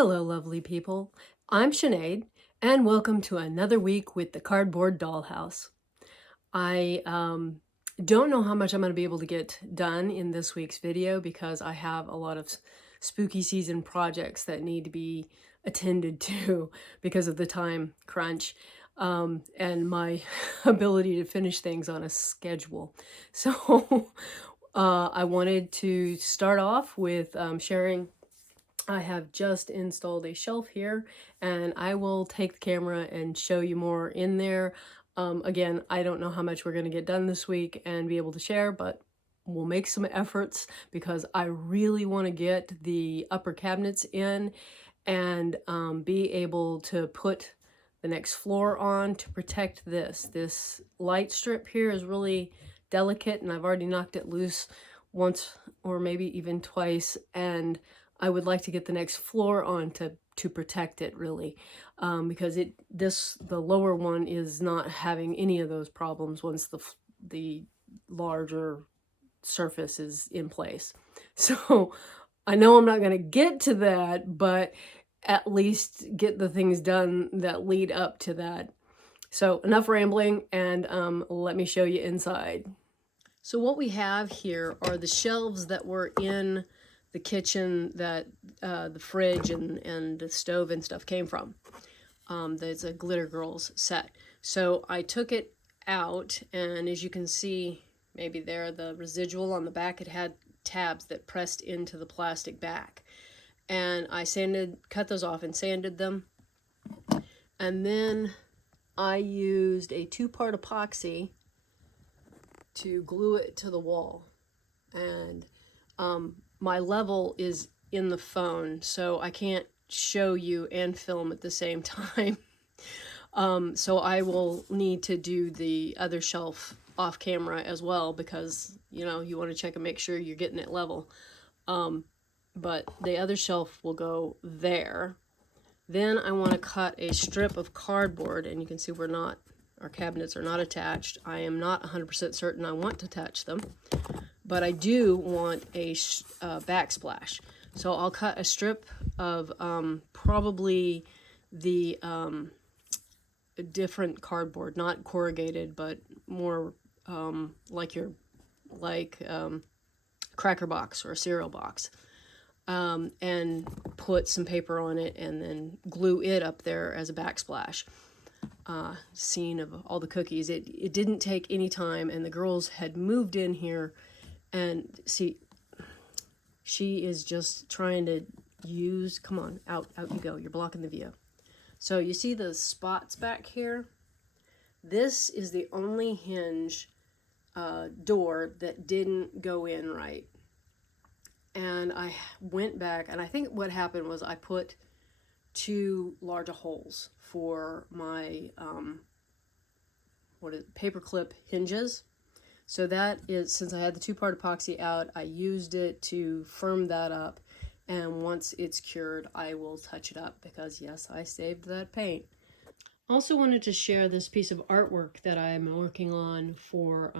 Hello, lovely people. I'm Sinead, and welcome to another week with the Cardboard Dollhouse. I don't know how much I'm going to be able to get done in this week's video because I have a lot of spooky season projects that need to be attended to because of the time crunch and my ability to finish things on a schedule. So I wanted to start off with sharing. I have just installed a shelf here, and I will take the camera and show you more in there. Again, I don't know how much we're going to get done this week and be able to share, but we'll make some efforts because I really want to get the upper cabinets in and be able to put the next floor on to protect this. This light strip here is really delicate, and I've already knocked it loose once or maybe even twice, and I would like to get the next floor on to protect it really, because the lower one is not having any of those problems once the larger surface is in place. So I know I'm not going to get to that, but at least get the things done that lead up to that. So enough rambling, and let me show you inside. So what we have here are the shelves that were in the kitchen that the fridge and the stove and stuff came from. There's a Glitter Girls set. So I took it out, and as you can see, maybe there, the residual on the back, it had tabs that pressed into the plastic back. And I cut those off and sanded them. And then I used a 2-part epoxy to glue it to the wall. And my level is in the phone, so I can't show you and film at the same time. So I will need to do the other shelf off camera as well, because you want to check and make sure you're getting it level. But the other shelf will go there. Then I want to cut a strip of cardboard, and you can see our cabinets are not attached. I am not 100% certain I want to attach them, but I do want a backsplash. So I'll cut a strip of probably the different cardboard, not corrugated, but more like cracker box or a cereal box, and put some paper on it and then glue it up there as a backsplash. Scene of all the cookies. It didn't take any time, and the girls had moved in here, and see, she is just trying to come on, out you go, you're blocking the view. So you see the spots back here? This is the only hinge door that didn't go in right. And I went back, and I think what happened was I put too large holes for my paperclip hinges. So that is, since I had the 2-part epoxy out, I used it to firm that up, and once it's cured I will touch it up, because yes, I saved that paint. Also wanted to share this piece of artwork that I'm working on for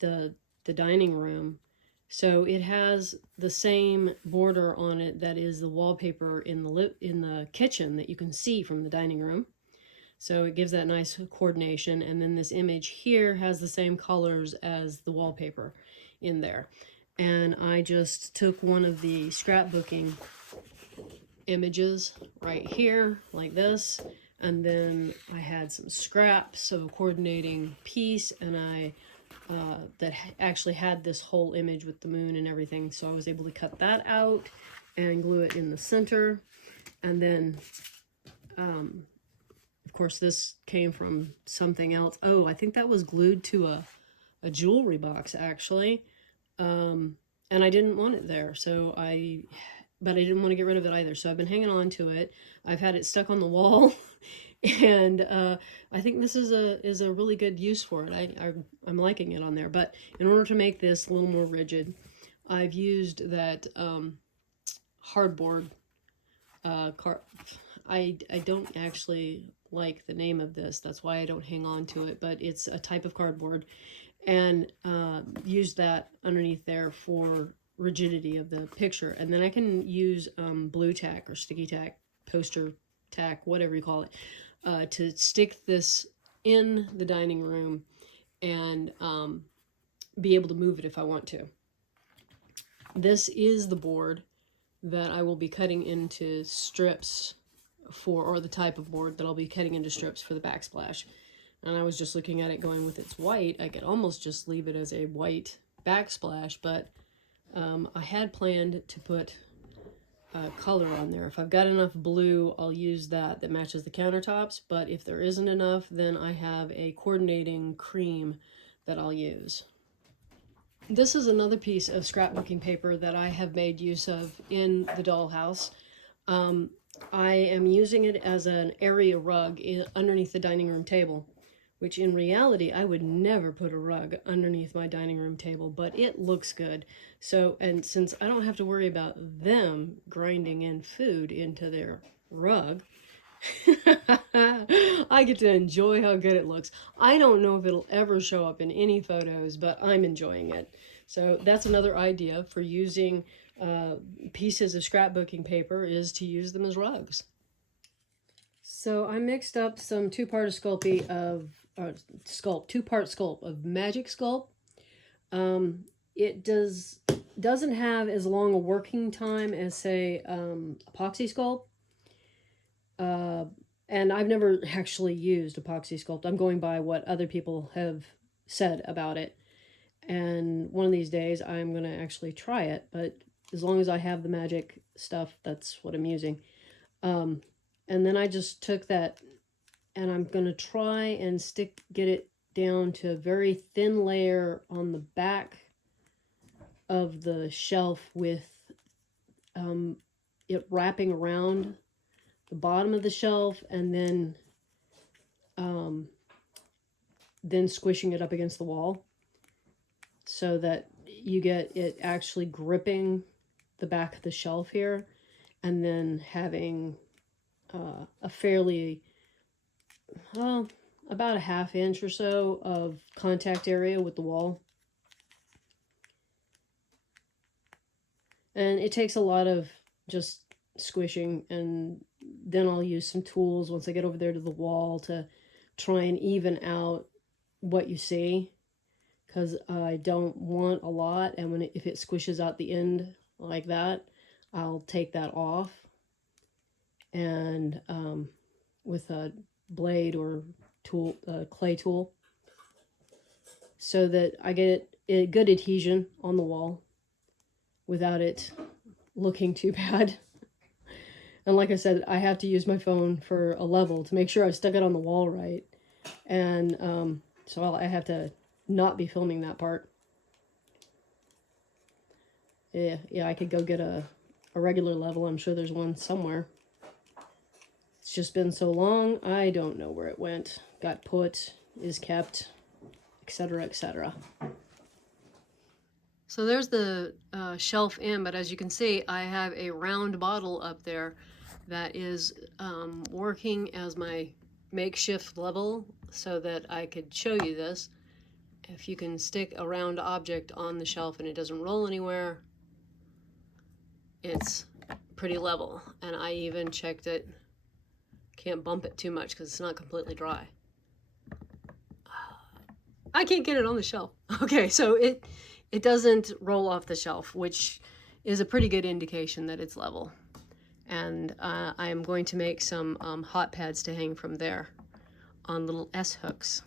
the dining room. So it has the same border on it that is the wallpaper in the kitchen that you can see from the dining room. So it gives that nice coordination. And then this image here has the same colors as the wallpaper in there. And I just took one of the scrapbooking images right here, like this. And then I had some scraps of a coordinating piece, and I that actually had this whole image with the moon and everything, so I was able to cut that out and glue it in the center. And then of course this came from something else. Oh, I think that was glued to a jewelry box actually, and I didn't want it there, but I didn't want to get rid of it either, so I've been hanging on to it. I've had it stuck on the wall and I think this is a really good use for it. I'm liking it on there. But in order to make this a little more rigid, I've used that hardboard. I don't actually like the name of this. That's why I don't hang on to it. But it's a type of cardboard, and used that underneath there for rigidity of the picture. And then I can use blue tack or sticky tack, poster tack, whatever you call it, to stick this in the dining room and be able to move it if I want to. This is the board that I will be cutting into strips for, or the type of board that I'll be cutting into strips for the backsplash. And I was just looking at it going, with its white, I could almost just leave it as a white backsplash, but I had planned to put color on there. If I've got enough blue, I'll use that matches the countertops, but if there isn't enough, then I have a coordinating cream that I'll use. This is another piece of scrapbooking paper that I have made use of in the dollhouse. I am using it as an area rug underneath the dining room table, which in reality, I would never put a rug underneath my dining room table, but it looks good. So, and since I don't have to worry about them grinding in food into their rug, I get to enjoy how good it looks. I don't know if it'll ever show up in any photos, but I'm enjoying it. So that's another idea for using pieces of scrapbooking paper, is to use them as rugs. So I mixed up some two-part Sculpt of Magic Sculpt. It doesn't have as long a working time as, say, Epoxy Sculpt. And I've never actually used Epoxy Sculpt. I'm going by what other people have said about it. And one of these days I'm going to actually try it. But as long as I have the magic stuff, that's what I'm using. And then I just took that and I'm going to try and get it down to a very thin layer on the back of the shelf, with it wrapping around the bottom of the shelf, and then squishing it up against the wall so that you get it actually gripping the back of the shelf here, and then having a fairly, well, about a ½ inch or so of contact area with the wall. And it takes a lot of just squishing, and then I'll use some tools once I get over there to the wall to try and even out what you see, because I don't want a lot, and if it squishes out the end like that, I'll take that off, and with a blade or tool, clay tool, so that I get a good adhesion on the wall without it looking too bad. And like I said, I have to use my phone for a level to make sure I stuck it on the wall right. And so I have to not be filming that part. Yeah, I could go get a regular level. I'm sure there's one somewhere. It's just been so long, I don't know where it went. Got put, is kept, etc., etc. So there's the shelf in, but as you can see, I have a round bottle up there that is working as my makeshift level so that I could show you this. If you can stick a round object on the shelf and it doesn't roll anywhere, it's pretty level. And I even checked it. Can't bump it too much because it's not completely dry. I can't get it on the shelf. Okay, so it doesn't roll off the shelf, which is a pretty good indication that it's level. And I am going to make some hot pads to hang from there on little S-hooks.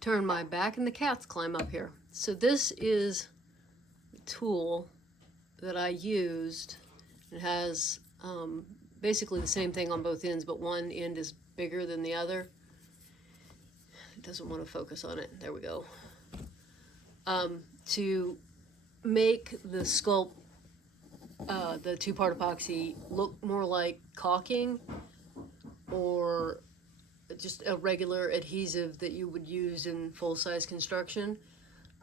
Turn my back and the cats climb up here. So this is the tool that I used. It has basically the same thing on both ends, but one end is bigger than the other. It doesn't want to focus on it. There we go. To make the sculpt, the two-part epoxy, look more like caulking or just a regular adhesive that you would use in full-size construction,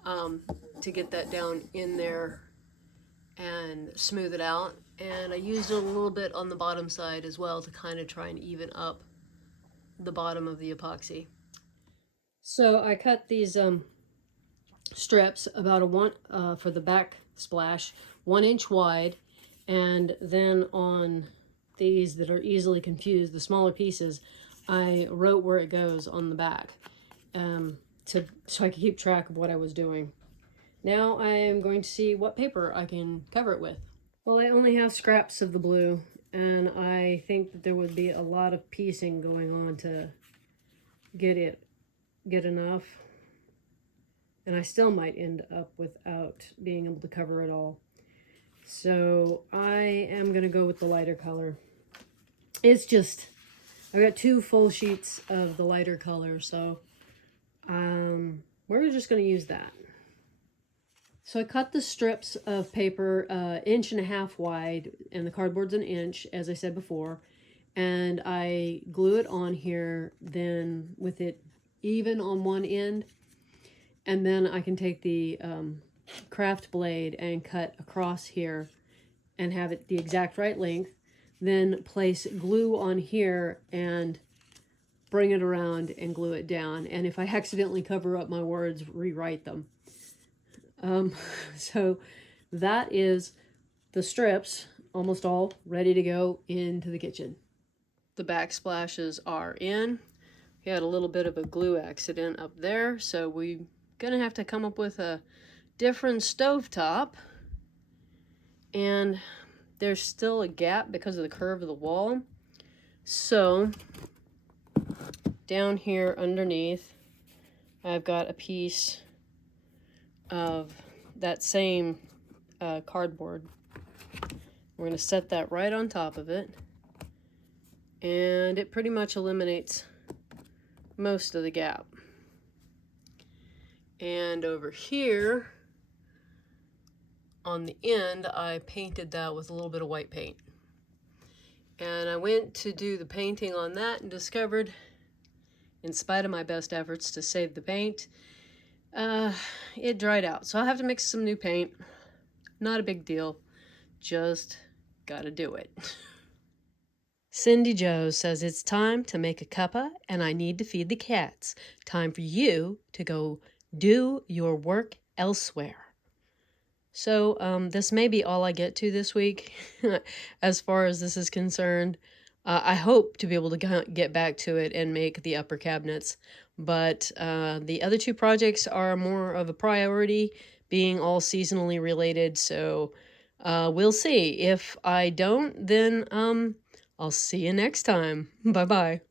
to get that down in there and smooth it out. And I used a little bit on the bottom side as well to kind of try and even up the bottom of the epoxy. So I cut these strips, about a one for the back splash, 1 inch wide, and then on these that are easily confused, the smaller pieces, I wrote where it goes on the back, so I could keep track of what I was doing. Now I am going to see what paper I can cover it with. Well, I only have scraps of the blue, and I think that there would be a lot of piecing going on to get enough. And I still might end up without being able to cover it all. So I am going to go with the lighter color. It's just, I've got 2 full sheets of the lighter color, so we're just going to use that. So I cut the strips of paper 1.5 inches wide, and the cardboard's 1 inch, as I said before, and I glue it on here then with it even on one end, and then I can take the craft blade and cut across here and have it the exact right length, then place glue on here and bring it around and glue it down. And if I accidentally cover up my words, rewrite them. So that is the strips, almost all ready to go into the kitchen. The backsplashes are in. We had a little bit of a glue accident up there, so we're gonna have to come up with a different stovetop. And there's still a gap because of the curve of the wall. So down here underneath, I've got a piece of that same cardboard. We're going to set that right on top of it, and it pretty much eliminates most of the gap. And over here on the end, I painted that with a little bit of white paint. And I went to do the painting on that and discovered, in spite of my best efforts to save the paint, it dried out. So I'll have to mix some new paint. Not a big deal. Just gotta do it. Cindy Joe says it's time to make a cuppa and I need to feed the cats. Time for you to go do your work elsewhere. So this may be all I get to this week as far as this is concerned. I hope to be able to get back to it and make the upper cabinets, but the other 2 projects are more of a priority, being all seasonally related, so we'll see. If I don't, then I'll see you next time. Bye-bye.